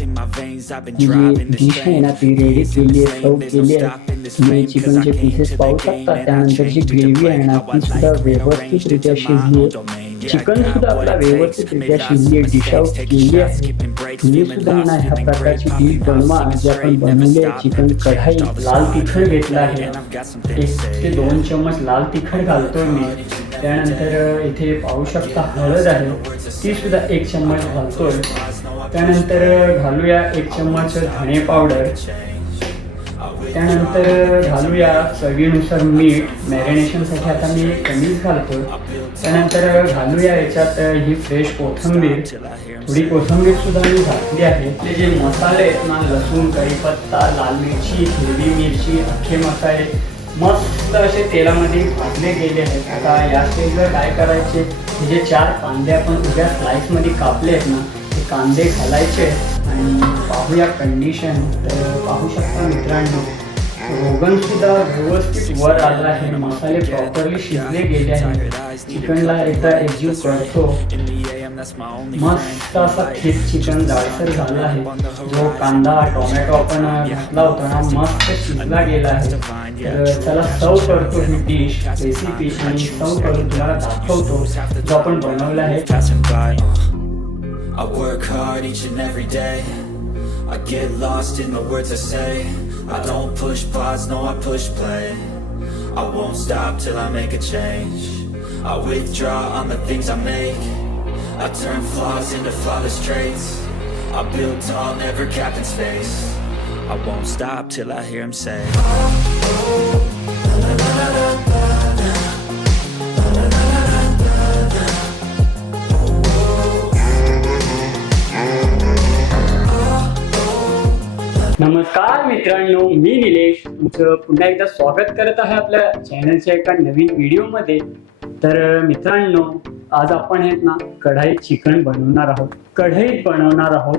in my veins. I've been ही driving जी this dish आहे ना. ती रेडी केली आहे सर्व केली चिकनचे पीसेस पाहू शकता त्यानंतर जी ग्रेव्ही. आहे ना ती सुद्धा व्यवस्थितरित्या शिजली आहे चिकन सुद्धा आपला. व्यवस्थितरित्या शिजली आहे डिश आउट केली आहे तुम्ही सुद्धा ना ह्या प्रकारची डिश बनवा जी आपण बनवली आहे चिकन कढाई लाल तिखट घेतला आहे एक. ते दोन चम्मच लाल तिखट घालतोय मी त्यानंतर इथे पाहू शकता हळद आहे ती सुद्धा एक चम्मच घालतोय त्यानंतर घालूया एक चम्मच धणे पावडर त्यानंतर घालूया चवीनुसार मीठ. मॅरिनेशनसाठी आता मी कमीच घालतो त्यानंतर घालूया याच्यात ही फ्रेश कोथिंबीर. थोडी कोथिंबीर सुद्धा मी घातली आहे. ते जे मसाले आहेत ना लसूण कढीपत्ता लाल मिरची हिरवी मिरची अख्खे मसाले मस्त असे तेलामध्ये भाजले गेले आहेत. आता या स्टेजला काय करायचे? हे जे चार कांदे आपण उद्या स्लाईसमध्ये कापले आहेत ना कांदे घालायचे आणि पाहूया कंडिशन तर पाहू शकता मित्रांनो रोगन सुद्धा व्यवस्थित वर आला आहे मसाले प्रॉपरली शिजले गेले आहेत. चिकनला एकदा एकजीव करतो. मस्त असा खीर चिकन जाडसर झाला आहे. जो कांदा टोमॅटो आपण घातला होता ना मस्त शिजला गेला आहे. तर चला सर्व करतो ही डिश रेसिपी आणि सर्व करून तुम्हाला दाखवतो. जो आपण बनवला आहे. I work hard each and every day. I get lost in the words I say. I don't push pause, no, I push play. I won't stop till I make a change. I withdraw on the things I make. I turn flaws into flawless traits. I build tall, never capped in space. I won't stop till I hear him say. नमस्कार मित्रांनो मी निलेश. तुमचं पुन्हा एकदा स्वागत करत आहे आपल्या चॅनलच्या एका नवीन व्हिडिओमध्ये तर मित्रांनो आज आपण आहेत ना कढाई चिकन बनवणार आहोत. कढईत बनवणार आहोत.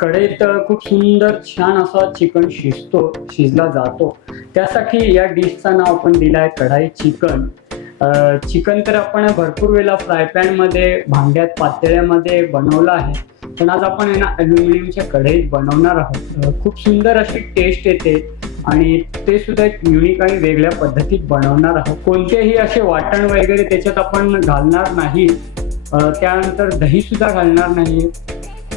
कढईत खूप सुंदर छान असा चिकन शिजतो शिजला जातो. त्यासाठी या डिशचं नाव आपण दिलं आहे कढाई चिकन. चिकन तर आपण भरपूर वेळेला फ्राय पॅनमध्ये भांड्यात पातळ्यामध्ये बनवलं आहे. पण आज आपण आहे ना अल्युमिनियमच्या कढईत बनवणार आहोत. खूप सुंदर अशी टेस्ट येते आणि ते सुद्धा एक युनिक आणि वेगळ्या पद्धतीत बनवणार आहोत. कोणतेही असे वाटण वगैरे त्याच्यात आपण घालणार नाही. त्यानंतर दही सुद्धा घालणार नाही.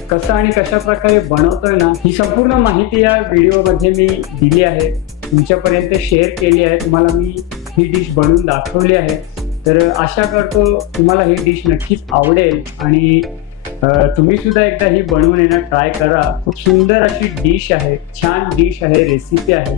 कसं आणि कशा प्रकारे बनवतोय ना ही संपूर्ण माहिती या व्हिडिओमध्ये मी दिली आहे. तुमच्यापर्यंत शेअर केली आहे. तुम्हाला मी ही डिश बनवून दाखवली आहे. तर आशा करतो तुम्हाला ही डिश नक्कीच आवडेल आणि तुम्ही सुद्धा एकदा ही बनवून येणं ट्राय करा. खूप सुंदर अशी डिश आहे छान डिश आहे रेसिपी आहे.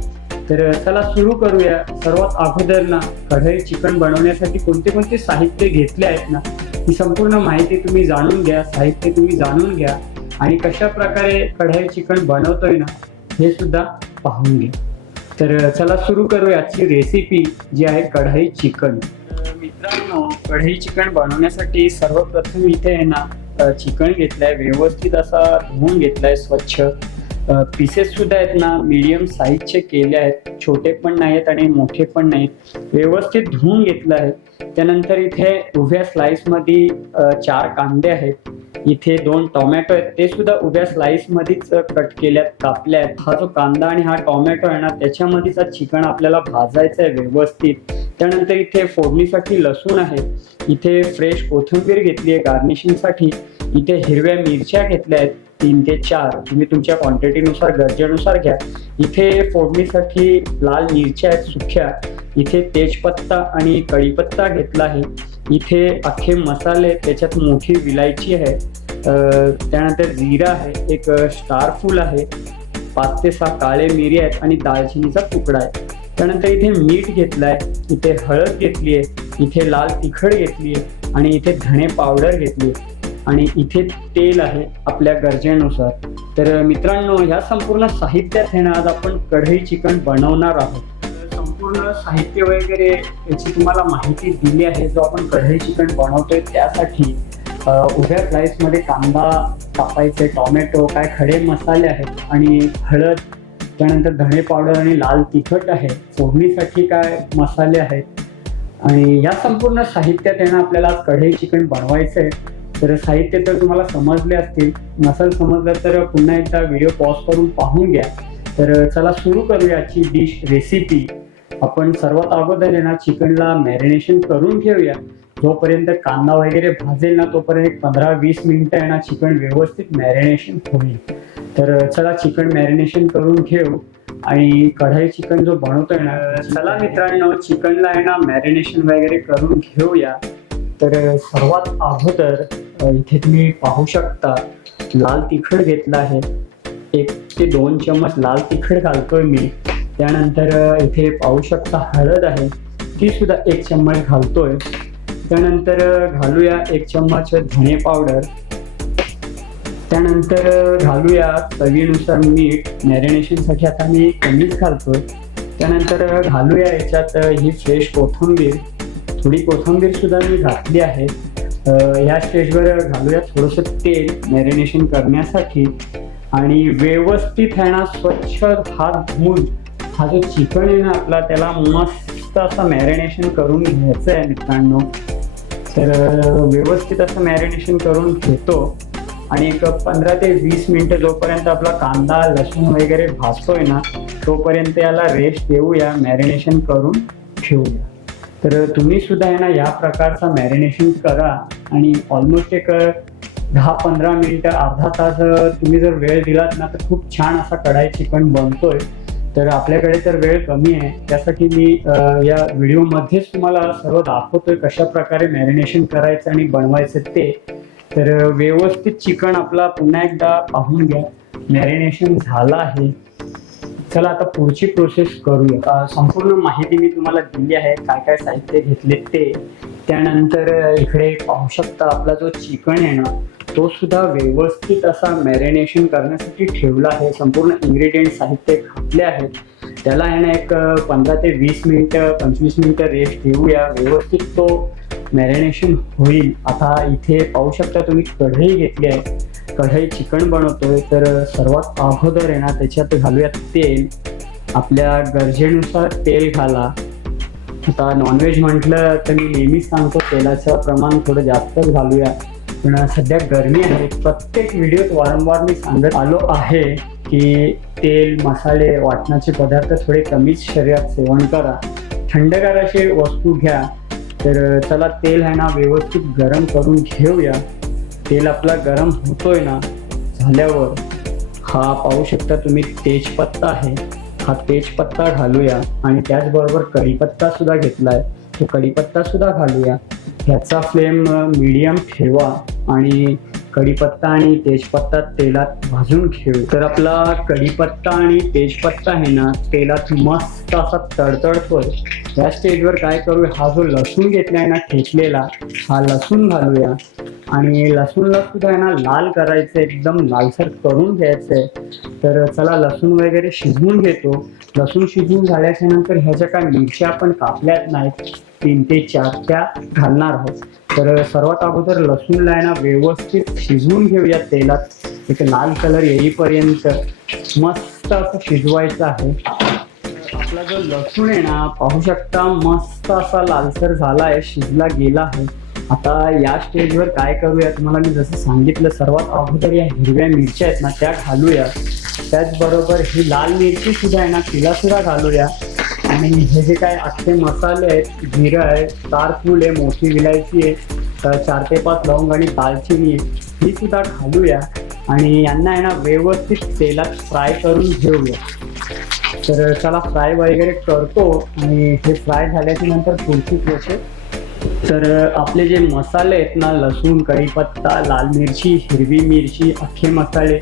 तर चला सुरू करूया. सर्वात अगोदर ना कढई चिकन बनवण्यासाठी कोणते कोणते साहित्य घेतले आहेत ना ही संपूर्ण माहिती तुम्ही जाणून घ्या साहित्य तुम्ही जाणून घ्या आणि कशा प्रकारे कढई चिकन बनवतोय ना हे सुद्धा पाहून घ्या. तर चला सुरू करूया. आजची रेसिपी जी आहे कढई चिकन. मित्रांनो कढई चिकन बनवण्यासाठी सर्वप्रथम इथे आहे ना चिकन घेतलंय व्यवस्थित असा धुवून घेतलाय स्वच्छ. पीसेस सुद्धा आहेत ना मीडियम साईजचे केले आहेत. छोटे पण नाही आहेत आणि मोठे पण नाहीत. व्यवस्थित धुवून घेतलं आहे. त्यानंतर इथे उभ्या स्लाईसमध्ये चार कांदे आहेत. इथे दोन टोमॅटो आहेत. ते सुद्धा उभ्या स्लाईसमध्येच कट केल्यात कापल्या आहेत. हा जो कांदा आणि हा टोमॅटो आहे ना त्याच्यामध्येच हा चिकन आपल्याला भाजायचं आहे व्यवस्थित. त्यानंतर इथे फोडणीसाठी लसूण आहे. इथे फ्रेश कोथिंबीर घेतली आहे गार्निशिंगसाठी इथे हिरव्या मिरच्या घेतल्या आहेत. तीन ते चार तुम्ही तुमच्या क्वांटिटीनुसार गरजेनुसार घ्या. इथे फोडणीसाठी लाल मिरच्या आहेत सुख्या इथे तेजपत्ता आणि कढीपत्ता घेतला आहे. इथे अख्खे मसाले त्याच्यात मोठी विलायची आहे. त्यानंतर जिरा आहे एक स्टार फूल आहे. पाच ते सहा काळे मिरी आहेत आणि दालचिनीचा तुकडा आहे. त्यानंतर इथे मीठ घेतलाय इथे हळद घेतली आहे इथे लाल तिखट घेतली आहे आणि इथे धणे पावडर घेतली आहे आणि इथे तेल आहे आपल्या गरजेनुसार. तर मित्रांनो ह्या संपूर्ण साहित्यात आहे ना आज आपण कढई चिकन बनवणार आहोत. संपूर्ण साहित्य वगैरे याची तुम्हाला माहिती दिली आहे जो आपण कढई चिकन बनवतोय त्यासाठी. उभ्या स्लाइसमध्ये कांदा कापायचे टोमॅटो काय खडे मसाले आहेत आणि हळद त्यानंतर धणे पावडर आणि लाल तिखट आहे. फोडणीसाठी काय मसाले आहेत. आणि या संपूर्ण साहित्यात येणं आपल्याला कढई चिकन बनवायचं आहे तर साहित्य तर तुम्हाला समजले असतील नसेल समजलं तर पुन्हा एकदा व्हिडिओ पॉज करून पाहून घ्या. तर चला सुरू करूया आजची डिश रेसिपी आपण सर्वात अगोदर आहे ना चिकनला मॅरिनेशन करून घेऊया. जोपर्यंत कांदा वगैरे भाजेल ना तोपर्यंत एक पंधरा वीस मिनिटं आहे ना चिकन व्यवस्थित मॅरिनेशन होईल. तर चला चिकन मॅरिनेशन करून घेऊ. आणि कढाई चिकन जो बनवतोय ना चला मित्रांनो चिकनला आहे ना मॅरिनेशन वगैरे करून घेऊया. तर सर्वात अगोदर इथे तुम्ही पाहू शकता लाल तिखट घेतला आहे. एक ते दोन चम्मच लाल तिखट घालतोय मी. त्यानंतर इथे पाहू शकता हळद आहे. ती सुद्धा एक चम्मच घालतोय. त्यानंतर घालूया एक चम्मच धणे पावडर. त्यानंतर घालूया चवीनुसार मीठ. मॅरिनेशनसाठी आता मी कमीच घालतोय. त्यानंतर घालूया याच्यात ही फ्रेश कोथिंबीर. थोडी कोथिंबीर सुद्धा मी घातली आहे. ह्या स्टेजवर घालूया थोडंसं तेल मॅरिनेशन करण्यासाठी. आणि व्यवस्थित आहे ना स्वच्छ हात धुवून हा जो चिकन आहे ना आपला त्याला मस्त असं मॅरिनेशन करून घ्यायचं आहे मित्रांनो. तर व्यवस्थित असं मॅरिनेशन करून घेतो. आणि एक पंधरा ते वीस मिनिटं जोपर्यंत आपला कांदा लसूण वगैरे भासतोय ना तोपर्यंत याला रेस्ट देऊया मॅरिनेशन करून ठेवूया. तर तुम्ही सुद्धा आहे ना या प्रकारचा मॅरिनेशन करा आणि ऑलमोस्ट एक दहा पंधरा मिनिटं अर्धा तास तुम्ही जर वेळ दिलात ना तर खूप छान असा कढाई चिकन बनतोय. तर आपल्याकडे तर वेळ कमी आहे. त्यासाठी मी या व्हिडिओमध्येच तुम्हाला सर्व दाखवतोय कशा प्रकारे मॅरिनेशन करायचं आणि बनवायचं ते. तर व्यवस्थित चिकन आपला पुन्हा एकदा पाहून घ्या. मॅरिनेशन झालं आहे. चला आता पुढची प्रोसेस करूया. संपूर्ण माहिती मी तुम्हाला दिली आहे काय काय साहित्य घेतले ते. त्यानंतर इकडे पाहू शकता आपला जो चिकन आहे ना तो सुद्धा व्यवस्थित असा मॅरिनेशन करण्यासाठी ठेवला आहे. संपूर्ण इन्ग्रेडियंट साहित्य घातले आहेत. त्याला आहे ना एक पंधरा ते वीस मिनिटं पंचवीस मिनटं रेस्ट देऊया. व्यवस्थित तो मॅरिनेशन होईल. आता इथे पाहू शकता तुम्ही कढई घेतली आहे. कढई चिकन बनवतोय तर सर्वात अगोदर आहे ना त्याच्यात घालूयात तेल. आपल्या गरजेनुसार तेल घाला. आता नॉनव्हेज म्हटलं तर मी नेहमीच सांगतो तेलाचं प्रमाण थोडं जास्तच घालूया. पण सध्या गरमी आहे. प्रत्येक व्हिडिओत वारंवार मी सांगत आलो आहे की तेल मसाले वाटणाचे पदार्थ थोडे कमीच शरीरात सेवन करा. थंडगार असे वस्तू घ्या. तर चला तेल आहे ना व्यवस्थित गरम करून घेऊया. तेल आपला गरम होतोय ना झाल्यावर हा पाहू शकता तुम्ही तेजपत्ता आहे. हा तेजपत्ता घालूया आणि त्याचबरोबर कढीपत्ता सुद्धा आहे तो कढीपत्ता सुद्धा घालूया. ह्याचा फ्लेम मीडियम ठेवा आणि कढीपत्ता आणि तेजपत्ता तेलात भाजून घेऊ. तर आपला कढीपत्ता आणि तेजपत्ता आहे ना तेलात मस्त असा तडतडतोय या स्टेजवर काय करूया हा जो लसूण घेतलाय ना ठेचलेला हा लसूण घालूया. आणि लसूणला सुद्धा ना लाल करायचं एकदम लालसर करून घ्यायचंय. तर चला लसूण वगैरे शिजवून घेतो. लसूण शिजवून झाल्याच्यानंतर ह्याच्या काय मिरच्या आपण कापल्यात नाहीत तीन ते चार त्या घालणार आहोत. तर सर्वात अगोदर लसूणला आहे ना व्यवस्थित शिजवून घेऊया तेलात. एक लाल कलर येईपर्यंत मस्त असं शिजवायचं आहे. आपला जो लसूण आहे ना पाहू शकता मस्त असा लालसर झाला आहे शिजला गेला आहे. आता या स्टेजवर काय करूया तुम्हाला मी जसं सांगितलं सर्वात अगोदर या हिरव्या मिरच्या आहेत ना त्या घालूया. त्याचबरोबर ही लाल मिरची सुद्धा आहे ना तिला सुद्धा घालूया. आणि हे जे काय अख्खे मसाले आहेत जिरं आहे तारफूल आहे मोठी विलायची आहे तर चार ते पाच लवंग आणि दालचिनी आहे ही सुद्धा घालूया. आणि यांना आहे ना व्यवस्थित तेलात फ्राय करून घेऊया. तर त्याला फ्राय वगैरे करतो आणि हे फ्राय झाल्याच्यानंतर पुढची प्रोसेस तर आपले जे मसाले आहेत ना लसूण कढीपत्ता लाल मिरची हिरवी मिरची अख्खे मसाले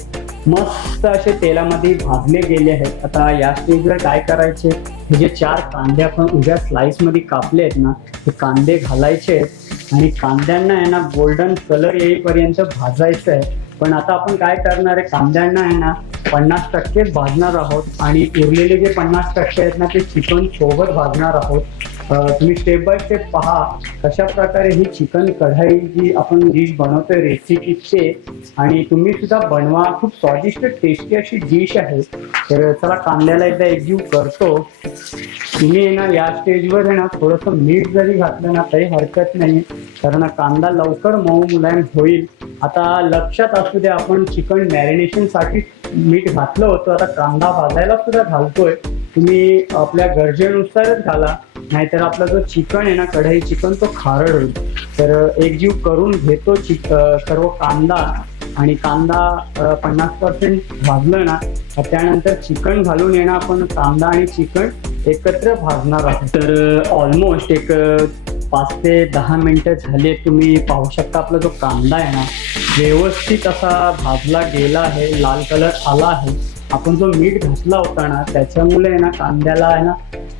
मस्त असे तेलामध्ये भाजले गेले आहेत. आता या स्टेजवर काय करायचे? हे जे चार कांदे आपण उभ्या स्लाईसमध्ये कापले आहेत ना ते कांदे घालायचे आहेत आणि कांद्यांना आहे ना गोल्डन कलर येईपर्यंत भाजायचं आहे. पण आता आपण काय करणार आहे कांद्यांना आहे ना पन्नास टक्केच भाजणार आहोत आणि उरलेले जे पन्नास टक्के आहेत ना ते चिकन सोबत भाजणार आहोत. तुम्ही स्टेप बाय स्टेप पहा कशा प्रकारे ही चिकन कढाई जी आपण डिश बनवतोय रेसिपी ते आणि तुम्ही सुद्धा बनवा. खूप स्वादिष्ट टेस्टी अशी डिश आहे. तर चला कांद्याला एकदा एकजीव करतो. तुम्ही आहे ना या स्टेजवर आहे ना थोडंसं मीठ जरी घातलं ना तरी हरकत नाही कारण कांदा लवकर मऊ मुलायम होईल. आता लक्षात असू दे आपण चिकन मॅरिनेशनसाठी मीठ घातलं होतं. आता कांदा भाजायला सुद्धा घालतोय. तुम्ही आपल्या गरजेनुसारच घाला. नाहीतर आपला जो चिकन आहे ना कढई चिकन तो खारड होईल. तर एकजीव करून घेतो चिक सर्व कांदा. आणि कांदा पन्नास पर्सेंट भाजलं ना तर त्यानंतर चिकन घालून येणं आपण कांदा आणि चिकन एकत्र भाजणार आहोत. तर ऑलमोस्ट एक पाच ते दहा मिनिटं झाले तुम्ही पाहू शकता आपला जो कांदा आहे ना व्यवस्थित असा भाजला गेला आहे लाल कलर आला आहे. आपण जो मीठ घातला होता ना त्याच्यामुळे ना कांद्याला आहे ना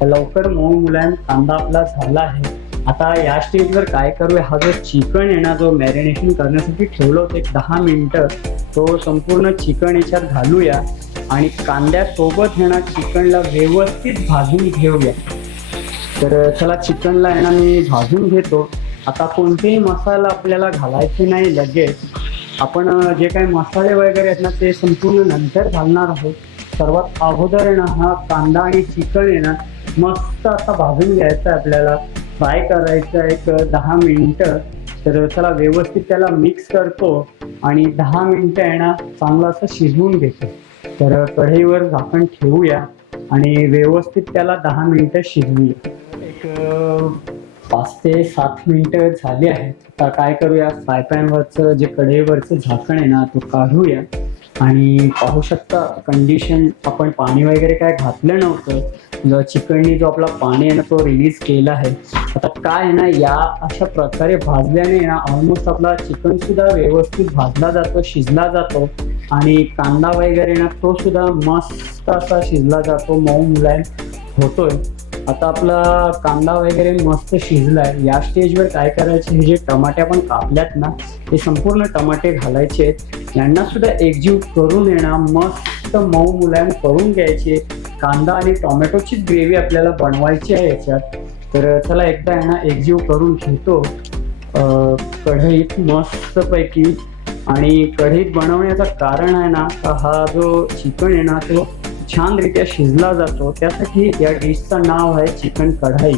लवकर मऊ मुलायम कांदा आपला झाला आहे. आता या स्टेजवर काय करूया? हा जो चिकन आहे ना जो मॅरिनेशन करण्यासाठी ठेवलं होतं एक दहा मिनटं तो संपूर्ण चिकन याच्यात घालूया आणि कांद्यासोबत आहे ना चिकनला व्यवस्थित भाजून घेऊया. तर चला चिकनला आहे ना मी भाजून घेतो. आता कोणतेही मसाला आपल्याला घालायचे नाही लगेच. आपण जे काही मसाले वगैरे आहेत ना ते संपूर्ण नंतर घालणार आहोत. सर्वात अगोदर आहे ना हा कांदा आणि चिकन आहे ना मस्त असा भाजून घ्यायचा आहे आपल्याला. फ्राय करायचा एक दहा मिनटं. तर त्याला व्यवस्थित त्याला मिक्स करतो आणि दहा मिनटं आहे ना चांगलं असं शिजवून घेतो. तर कढईवर झाकण ठेवूया आणि व्यवस्थित त्याला दहा मिनिटं शिजवूया एक पाच ते सात मिनिटं झाली आहेत. आता काय करूया? फ्रायपॅनवरचं जे कढईवरचं झाकण आहे ना तो काढूया. आणि पाहू शकता कंडिशन आपण पाणी वगैरे काय घातलं नव्हतं. जो चिकननी जो आपला पाणी आहे ना तो रिलीज केला आहे. आता काय आहे ना या अशा प्रकारे भाजल्याने ना ऑलमोस्ट आपला चिकन सुद्धा व्यवस्थित भाजला जातो शिजला जातो. आणि कांदा वगैरे ना तो सुद्धा मस्त असा शिजला जातो मऊ मुलायम होतोय. आता आपला कांदा वगैरे मस्त शिजलाय. या स्टेजवर काय करायचे? हे जे टमाटे आपण कापल्यात ना ते संपूर्ण टमाटे घालायचे आहेत. यांना सुद्धा एकजीव करून येणार मस्त मऊ मुलायम करून घ्यायचे कांदा आणि टोमॅटोची ग्रेव्ही आपल्याला बनवायची आहे याच्यात. तर चला एकदा आहे ना एकजीव करून घेतो. कढईत मस्तपैकी. आणि कढईत बनवण्याचं कारण आहे ना हा जो चिकन आहे ना तो छानरित्या शिजला जातो. त्यासाठी या डिशचं नाव आहे चिकन कढाई.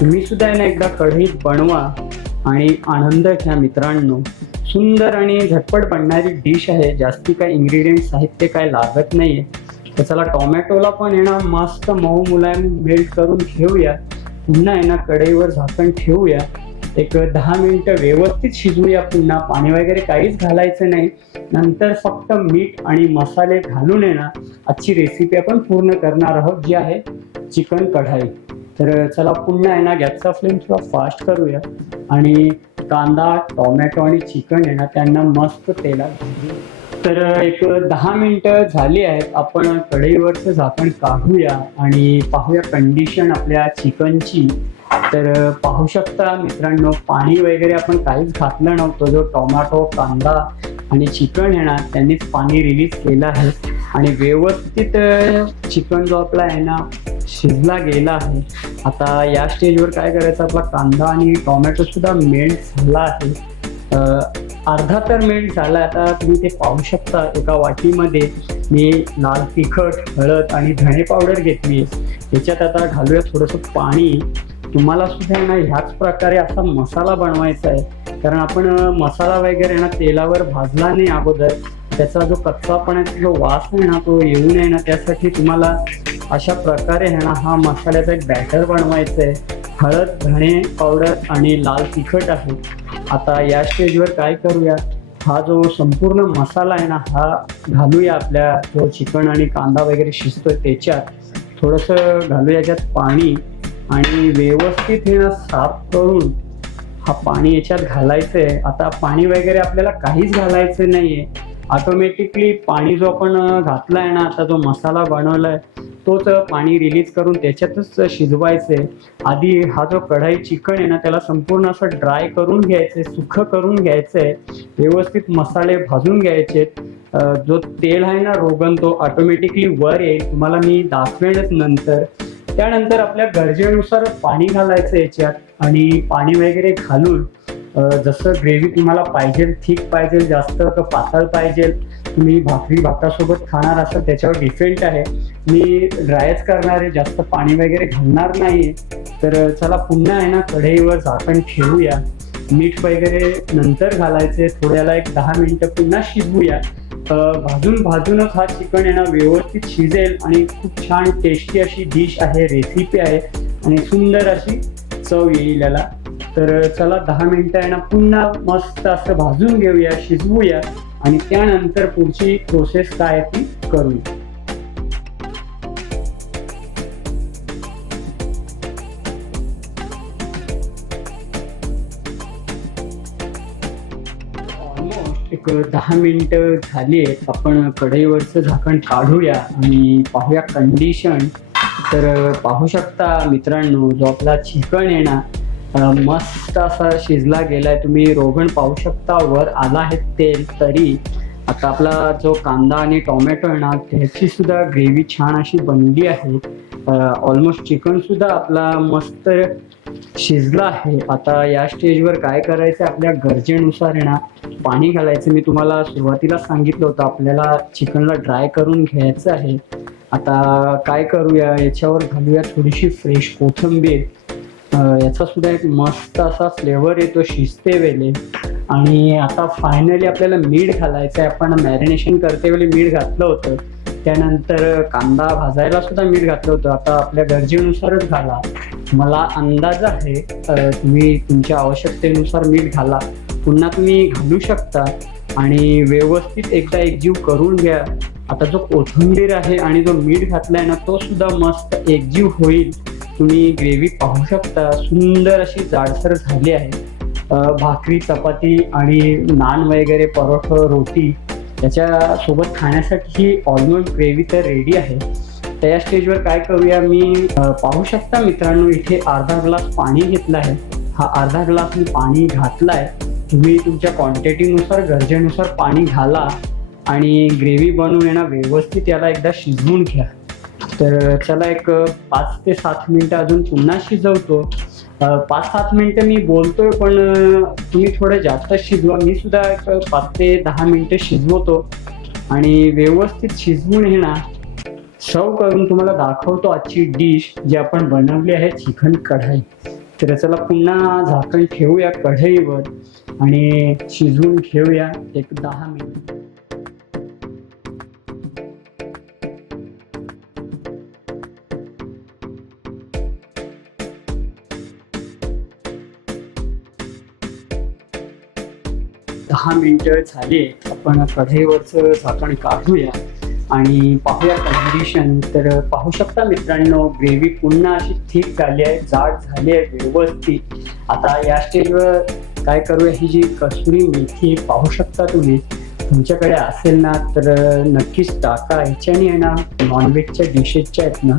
तुम्ही सुद्धा आहे ना एकदा कढईत बनवा आणि आनंद घ्या मित्रांनो. सुंदर आणि झटपट बनणारी डिश आहे. जास्ती काय इन्ग्रेडियंट साहित्य काय लागत नाहीये. तर चला टोमॅटोला पण येणार मस्त मऊ मुलायम मेल्ट करून घेऊया. पुन्हा आहे ना कढईवर झाकण ठेवूया. एक दहा मिनिटं व्यवस्थित शिजवूया पुन्हा. पाणी वगैरे काहीच घालायचं नाही. नंतर फक्त मीठ आणि मसाले घालून येणार ना आजची रेसिपी आपण पूर्ण करणार आहोत जी आहे चिकन कढाई. तर चला पुन्हा आहे ना गॅसचा फ्लेम थोडा फास्ट करूया. आणि कांदा टोमॅटो आणि चिकन आहे ना त्यांना मस्त तेलात तर एक दहा मिनटं झाली आहेत. आपण कढईवरचं झाकण काढूया आणि पाहूया कंडिशन आपल्या चिकनची. तर पाहू शकता मित्रांनो पाणी वगैरे आपण काहीच घातलं नव्हतं. जो टोमॅटो कांदा आणि चिकन येणार त्यांनीच पाणी रिलीज केलं आहे. आणि व्यवस्थित चिकन जो आपला आहे ना शिजला गेला आहे. आता या स्टेजवर काय करायचं? आपला कांदा आणि टोमॅटो सुद्धा मेल्ट झाला आहे. अर्धा तर मेल्ट झाला आता तुम्ही ते पाहू शकता एका वाटीमध्ये मी लाल तिखट हळद आणि धणे पावडर घेतली त्याच्यात आता घालूया थोडंसं पाणी. तुम्हाला सुद्धा ना ह्याच प्रकारे असा मसाला बनवायचा आहे. कारण आपण मसाला वगैरे ना तेलावर भाजला नाही अगोदर. त्याचा जो कच्चापणाचा जो वास आहे ना तो येऊ नये ना त्यासाठी तुम्हाला अशा प्रकारे आहे ना हा मसाल्याचा एक बॅटर बनवायचा आहे. हळद धणे पावडर आणि लाल तिखट आहे. आता या स्टेजवर काय करूया? हा जो संपूर्ण मसाला आहे ना हा घालूया आपल्या जो चिकन आणि कांदा वगैरे शिजतोय त्याच्यात. थोडंसं घालूया याच्यात पाणी. आणि व्यवस्थित हे ना साफ करून हा पाणी याच्यात घालायचं आहे आता पाणी वगैरे आपल्याला काहीच घालायचं नाही आहे ऑटोमॅटिकली पाणी जो आपण घातला आहे ना आता जो मसाला बनवला आहे तोच पाणी रिलीज करून त्याच्यातच शिजवायचंय. आधी हा जो कढाई चिकन आहे ना त्याला संपूर्ण असं ड्राय करून घ्यायचंय सुख करून घ्यायचंय. व्यवस्थित मसाले भाजून घ्यायचे. जो तेल आहे ना रोगन तो ऑटोमॅटिकली वर येईल. तुम्हाला मी दाखवेनच नंतर. त्यानंतर आपल्या गरजेनुसार पाणी घालायचं याच्यात आणि पाणी वगैरे घालून जसं ग्रेव्ही तुम्हाला पाहिजे थिक पाहिजे जास्त पातळ पाहिजे तुम्ही भाकरी भातासोबत खाणार असाल त्याच्यावर डिफेंट आहे. मी ड्रायच करणार आहे जास्त पाणी वगैरे घालणार नाही. तर चला पुन्हा आहे ना कढईवर झाकण ठेवूया. मीठ वगैरे नंतर घालायचे थोड्याला एक दहा मिनटं पुन्हा शिजवूया. भाजून भाजूनच हा चिकन येणं व्यवस्थित शिजेल आणि खूप छान टेस्टी अशी डिश आहे रेसिपी आहे आणि सुंदर अशी चव येईल याला. तर चला दहा मिनिटं आहे ना पुन्हा मस्त असं भाजून घेऊया शिजवूया आणि त्यानंतर पुढची प्रोसेस काय आहे ती करूया. एक दहा मिनिटं झाली आहेत. आपण कढईवरचं झाकण काढूया आणि पाहूया कंडिशन तर पाहू शकता मित्रांनो जो आपला चिकन आहे ना मस्त असा शिजला गेलाय. तुम्ही रोगण पाहू शकता वर आला आहे तेल तरी. आता आपला जो कांदा आणि टोमॅटो आहे ना त्याची सुद्धा ग्रेव्ही छान अशी बनली आहे. ऑलमोस्ट चिकन सुद्धा आपला मस्त शिजला आहे. आता या स्टेजवर काय करायचं आपल्या गरजेनुसार आहे ना पाणी घालायचं. मी तुम्हाला सुरुवातीला सांगितलं होतं आपल्याला चिकनला ड्राय करून घ्यायचं आहे. आता काय करूया? याच्यावर घालूया थोडीशी फ्रेश कोथिंबीर. याचा सुद्धा एक मस्त असा फ्लेवर येतो शिजते वेळे. आणि आता फायनली आपल्याला मीठ घालायचं आहे आपण मॅरिनेशन करते वेळी मीठ घातलं होतं. त्यानंतर कांदा भाजायला सुद्धा मीठ घातलं होतं. आता आपल्या गरजेनुसारच घाला. मला अंदाज आहे तुम्ही तुमच्या आवश्यकतेनुसार मीठ घाला. पुन्हा तुम्ही घालू शकता आणि व्यवस्थित एकदा एकजीव करून घ्या. आता जो कोथिंबीर आहे आणि जो मीठ घातलाय ना तो सुद्धा मस्त एकजीव होईल. तुम्ही ग्रेव्ही पाहू शकता. सुंदर अशी जाडसर झाली आहे. भाकरी चपाती आणि नान वगैरे परोठ रोटी त्याच्यासोबत खाण्यासाठी ही ऑलमोस्ट ग्रेव्ही तर रेडी आहे. तर या स्टेजवर काय करूया मी पाहू शकता मित्रांनो इथे अर्धा ग्लास पाणी घेतलं आहे. हा अर्धा ग्लास मी पाणी घातलाय. तुम्ही तुमच्या क्वांटिटीनुसार गरजेनुसार पाणी घाला आणि ग्रेव्ही बनवून येणार व्यवस्थित याला एकदा शिजवून घ्या. तर त्याला एक पाच ते सात मिनिटं अजून पुन्हा शिजवतो. पाच सात मिनटं मी बोलतोय पण तुम्ही थोडं जास्त शिजवा. मी सुद्धा एक पाच ते दहा मिनटं शिजवतो. आणि व्यवस्थित शिजवून हे ना सर्व करून तुम्हाला दाखवतो आजची डिश जी आपण बनवली आहे चिकन कढाई. तर चला पुन्हा झाकण ठेवूया कढईवर आणि शिजवून घेऊया एक दहा मिनिट. दहा मिनटं झाली आपण कढईवरचं झाकण काढूया आणि पाहूया कंडिशन तर पाहू शकता मित्रांनो ग्रेव्ही पुन्हा अशी थिक झाली आहे जाड झाली आहे व्यवस्थित. आता या स्टेजवर काय करूया ही जी कसुरी मेथी पाहू शकता तुम्ही. तुमच्याकडे असेल ना तर नक्कीच टाका. ह्याच्याने आहे ना नॉनव्हेजच्या डिशेसच्या आहेत ना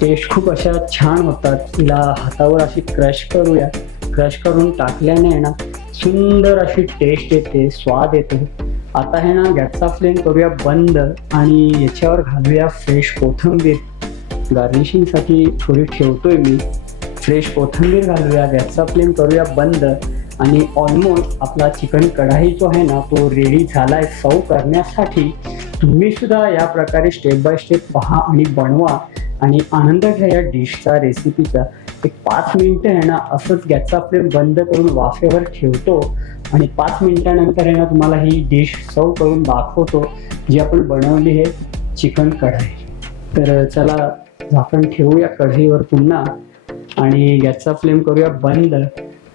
टेस्ट खूप अशा छान होतात. तिला हातावर अशी क्रश करूया. क्रश करून टाकल्याने आहे ना सुंदर अशी टेस्ट येते स्वाद येतो. आता आहे ना गॅसचा फ्लेम करूया बंद आणि याच्यावर घालूया फ्रेश कोथिंबीर. गार्निशिंगसाठी थोडी ठेवतोय मी. फ्रेश कोथिंबीर घालूया गॅसचा फ्लेम करूया बंद. आणि ऑलमोस्ट आपला चिकन कढाई जो आहे ना तो रेडी झालाय सर्व करण्यासाठी. तुम्ही सुद्धा या प्रकारे स्टेप बाय स्टेप पहा आणि बनवा. आणि आनंद घ्या या डिशचा रेसिपीचा एक पाच मिनिटं आहे ना असंच गॅसचा फ्लेम बंद करून वाफेवर ठेवतो आणि पाच मिनिटानंतर आहे ना तुम्हाला ही डिश सर्व करून दाखवतो. जी आपण बनवली आहे चिकन कढाई. तर चला झाकण ठेवूया कढईवर पुन्हा आणि गॅसचा फ्लेम करूया बंद.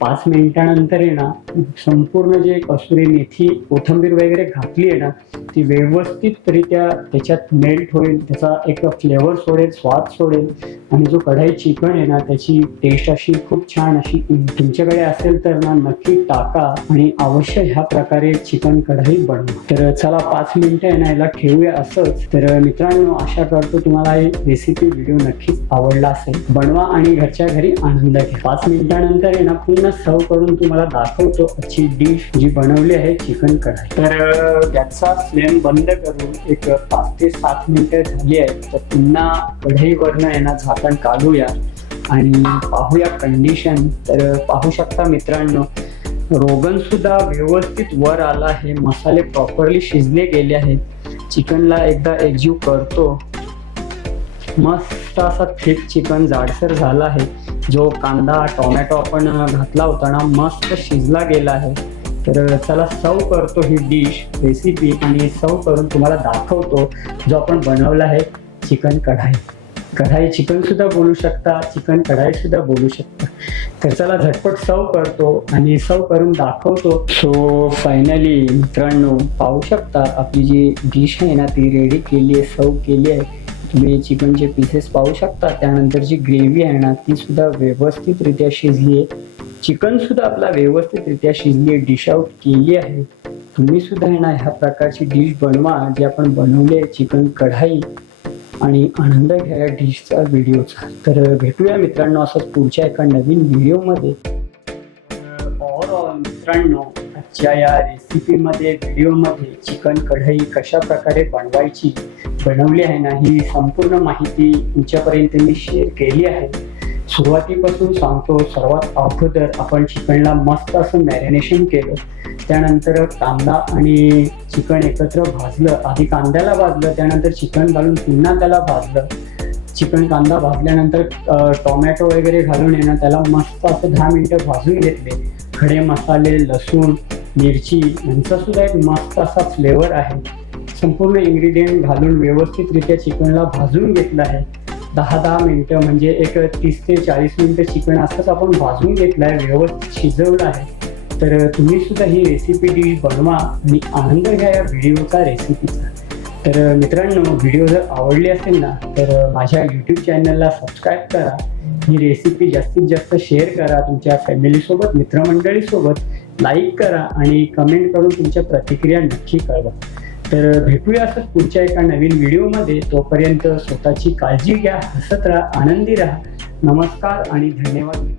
पाच मिनिटानंतर आहे ना संपूर्ण जे कसुरी मेथी कोथंबीर वगैरे घातली आहे ना ती व्यवस्थितरित्या त्याच्यात मेल्ट होईल त्याचा एक फ्लेवर सोडेल स्वाद सोडेल. आणि जो कढाई चिकन आहे ना त्याची टेस्ट अशी खूप छान अशी तुमच्याकडे असेल तर ना नक्की टाका. आणि अवश्य ह्या प्रकारे चिकन कढाई बनवा. तर चला पाच मिनिटं आहे ना याला ठेवूया असंच. तर मित्रांनो आशा करतो तुम्हाला ही रेसिपी व्हिडिओ नक्कीच आवडला असेल. बनवा आणि घरच्या घरी आनंद घ्या पाच मिनिटानंतर आहे ना पूर्ण सर्व करून तुम्हाला दाखवतो अशी डिश जी बनवली आहे चिकन कढाई. तर त्याचा गॅसचा फ्लेम बंद करून एक पाच ते सात मिनिटं झाली आहे तर पुन्हा कढईवरनं येणार झाकण काढूया आणि पाहूया कंडिशन तर पाहू शकता मित्रांनो रोगन सुद्धा व्यवस्थित वर आला आहे. मसाले प्रॉपरली शिजले गेले आहेत. चिकनला एकदा एकजीव करतो. मस्त असा थिक चिकन जाडसर झाला आहे. जो कांदा टोमॅटो आपण घातला होता ना मस्त शिजला गेला आहे. तर त्याला सर्व करतो ही डिश रेसिपी आणि सर्व करून तुम्हाला दाखवतो जो आपण बनवला आहे चिकन कढाई. कढाई चिकन सुद्धा बोलू शकता चिकन कढाई सुद्धा बोलू शकता. तर चला झटपट सर्व करतो आणि सर्व करून दाखवतो. सो फायनली मित्रांनो पाहू शकता आपली जी डिश आहे ना ती रेडी केली आहे सर्व केली आहे. तुम्ही चिकनचे पीसेस पाहू शकता त्यानंतर जी ग्रेव्ही आहे ना ती सुद्धा व्यवस्थितरित्या शिजली आहे. चिकन सुद्धा आपला व्यवस्थितरित्या शिजली आहे डिश आउट केली आहे. तुम्ही सुद्धा आहे ना ह्या प्रकारची डिश बनवा जी आपण बनवली आहे चिकन कढाई. आणि आनंद घ्या या डिशचा व्हिडिओचा तर भेटूया मित्रांनो असंच पुढच्या एका नवीन व्हिडिओमध्ये ओव्हरऑल मित्रांनो आजच्या या रेसिपीमध्ये व्हिडिओमध्ये चिकन कढई कशा प्रकारे बनवायची बनवली आहे ना ही संपूर्ण माहिती तुमच्यापर्यंत मी शेअर केली आहे. सुरुवातीपासून सांगतो सर्वात अगोदर आपण चिकनला मस्त असं मॅरिनेशन केलं. त्यानंतर कांदा आणि चिकन एकत्र भाजलं. आधी कांद्याला भाजलं त्यानंतर चिकन घालून पुन्हा त्याला भाजलं. चिकन कांदा भाजल्यानंतर टोमॅटो वगैरे घालून येणं त्याला मस्त असं दहा मिनटं भाजून घेतले. खडे मसाले लसूण मिरची यांचा सुद्धा एक मस्त असा फ्लेवर आहे. संपूर्ण इंग्रेडियंट घालून व्यवस्थितरित्या चिकनला भाजून घेतलं आहे. दहा दहा मिनटं म्हणजे एक तीस ते चाळीस मिनटं चिकन असंच आपण भाजून घेतलं आहे व्यवस्थित शिजवलं आहे. तर तुम्ही सुद्धा ही रेसिपी डिश बनवा आणि आनंद घ्या या व्हिडिओचा रेसिपीचा तर मित्रांनो व्हिडिओ जर आवडली असेल ना तर माझ्या यूट्यूब चॅनलला सबस्क्राईब करा. ही रेसिपी जास्तीत जास्त शेअर करा तुमच्या फॅमिलीसोबत मित्रमंडळीसोबत लाईक करा आणि कमेंट करून तुमच्या प्रतिक्रिया नक्की कळवा. तर भेटूया असंच पुढच्या एका नवीन व्हिडिओमध्ये. तोपर्यंत स्वतःची काळजी घ्या हसत राहा आनंदी राहा. नमस्कार आणि धन्यवाद.